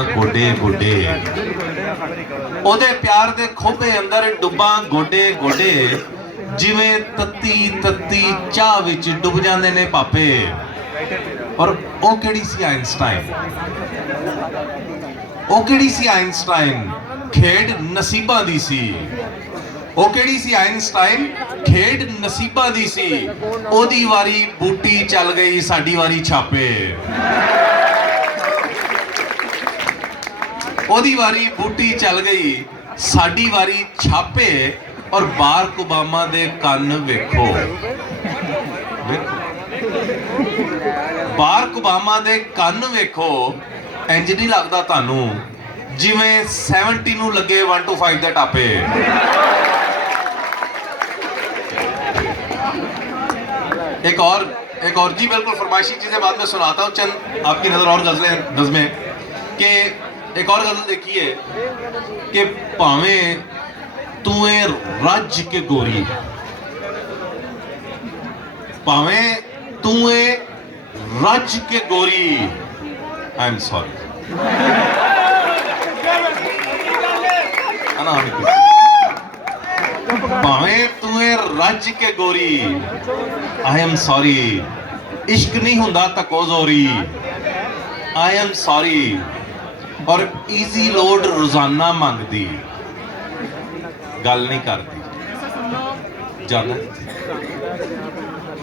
गोडे गोडे ओदे प्यार दे खोबे अंदर डुब्बा गोडे गोडे जिवें तत्ती तत्ती चाह विच डुब जांदे ने पापे। और ओ केड़ी सी आइंस्टाइन, ओ केड़ी सी आइंस्टाइन खेड नसीबां दी सी। ओ केड़ी सी आइंस्टाइन खेड नसीबां दी सी। ओदी वारी बूटी चल गई साडी वारी छापे। ओदी वारी बूटी चल गई साडी वारी छापे। और बारक ओबामा दे कन्न वेखो, बारक ओबामा दे कन्न वेखो। इंज नहीं लगता तानू जिवें 70 नूं लगे 125 दे टापे। एक और जी बिल्कुल फरमाइशी चीजें बाद में सुनाता हूँ। चंद आपकी नजर और गजलें नज़में कि एक और गजल देखिए कि भावें तूए रज के गोरी, भावें तूए रज के गोरी। आई एम सॉरी, भावें तूए रज के गोरी। आई एम सॉरी, इश्क नहीं हुंदा तको जोरी। I am sorry. और ईजी लोड रोजाना मंगदी, गल नहीं करती जाना।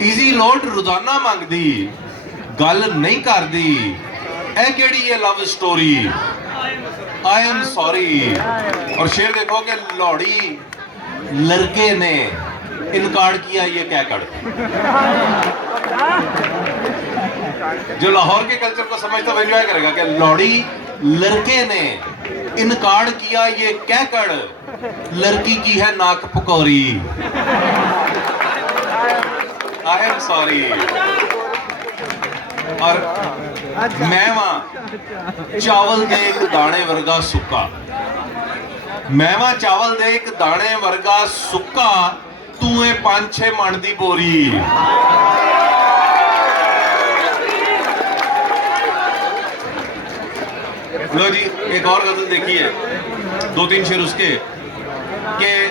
ईजी लोड रोजाना मंगदी, गल नहीं करदी। ऐ केड़ी है love story. I am sorry. और शेर देखो कि लौड़ी लड़के ने इनकार किया ये क्या कर। जो लाहौर के कल्चर को समझता वो एंजॉय करेगा कि लौड़ी लड़के ने इनकार किया ये कहकर लड़की की है नाक पकौड़ी। I am sorry. और मैवा चावल दे एक दाने वर्गा सुक्का, मैवा चावल दे एक दाने वर्गा सुक्का। तू 5-6 मन दी बोरी। लो जी एक और गजल देखिए, 2-3 शेर उसके के